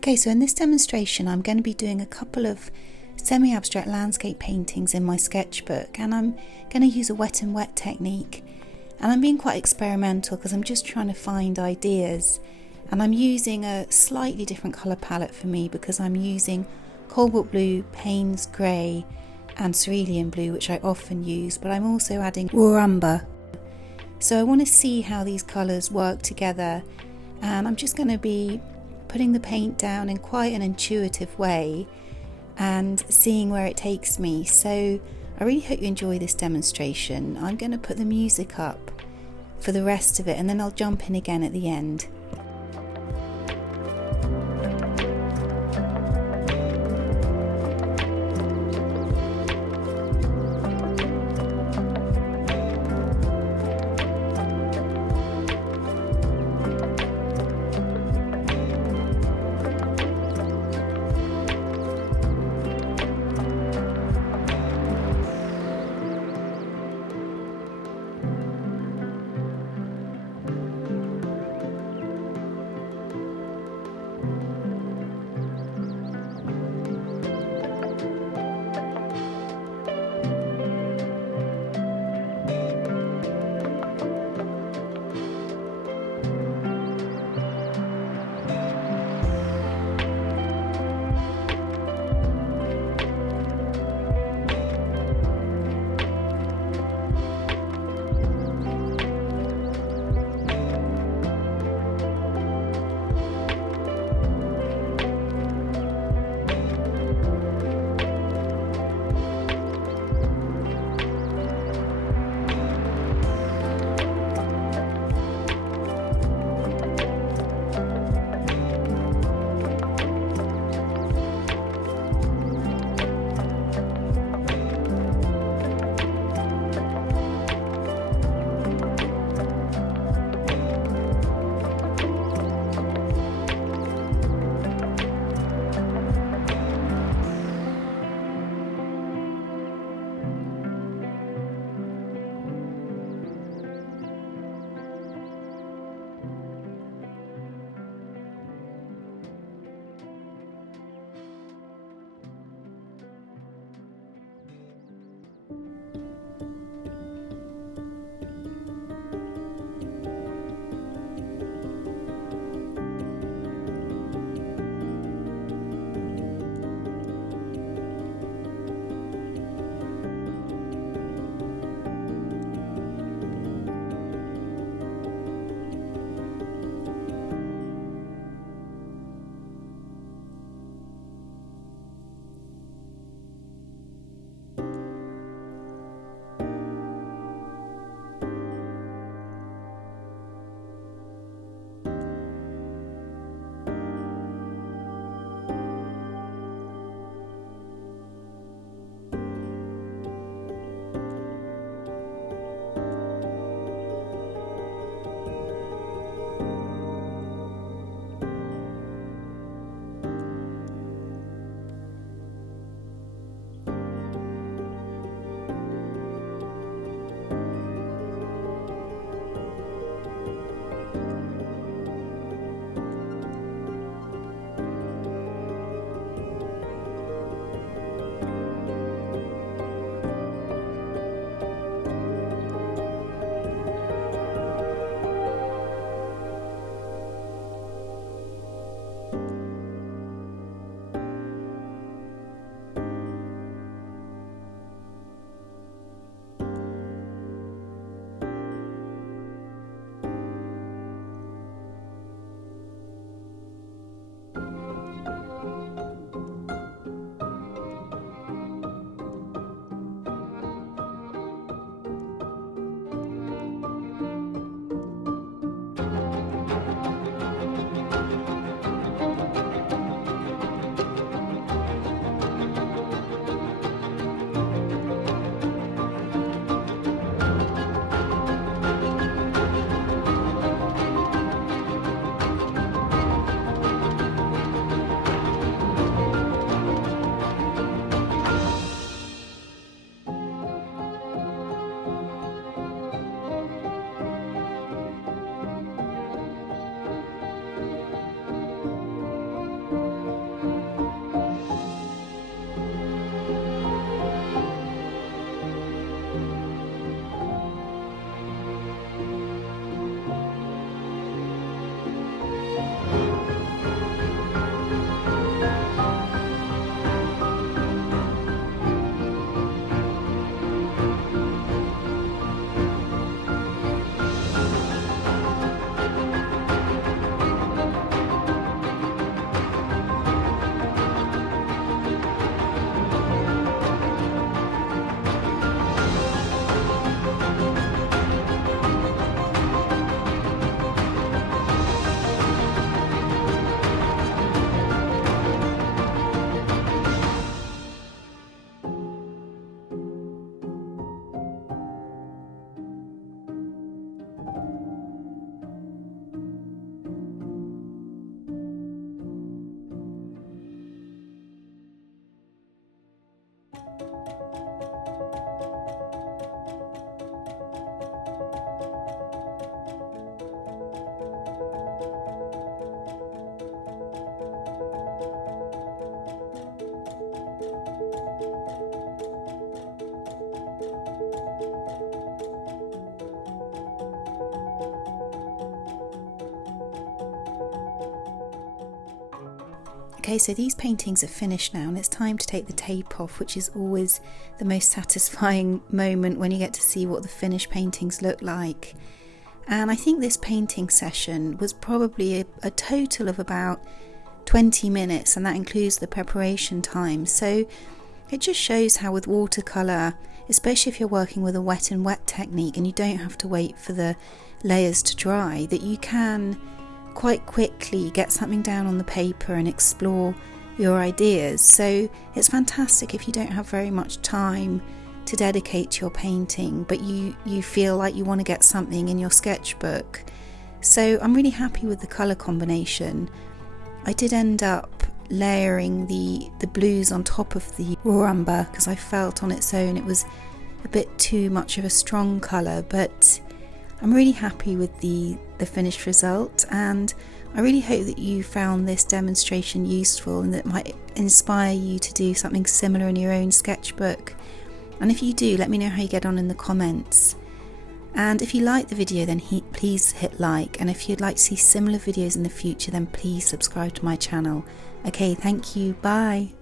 Okay, so in this demonstration I'm going to be doing a couple of semi-abstract landscape paintings in my sketchbook, and I'm going to use a wet and wet technique, and I'm being quite experimental because I'm just trying to find ideas, and I'm using a slightly different colour palette for me because I'm using Cobalt blue, Paynes grey and Cerulean blue, which I often use, but I'm also adding Raw Umber. So I want to see how these colours work together, and I'm just going to be putting the paint down in quite an intuitive way and seeing where it takes me. So I really hope you enjoy this demonstration. I'm going to put the music up for the rest of it and then I'll jump in again at the end. Okay, so these paintings are finished now and it's time to take the tape off, which is always the most satisfying moment when you get to see what the finished paintings look like. And I think this painting session was probably a total of about 20 minutes, and that includes the preparation time. So it just shows how with watercolour, especially if you're working with a wet and wet technique and you don't have to wait for the layers to dry, that you can quite quickly get something down on the paper and explore your ideas. So it's fantastic if you don't have very much time to dedicate to your painting, but you feel like you want to get something in your sketchbook. So I'm really happy with the colour combination. I did end up layering the blues on top of the Raw Umber because I felt on its own it was a bit too much of a strong colour, but I'm really happy with the finished result, and I really hope that you found this demonstration useful and that it might inspire you to do something similar in your own sketchbook. And if you do, let me know how you get on in the comments. And if you like the video, then please hit like, and if you'd like to see similar videos in the future, then please subscribe to my channel. Okay, thank you, bye.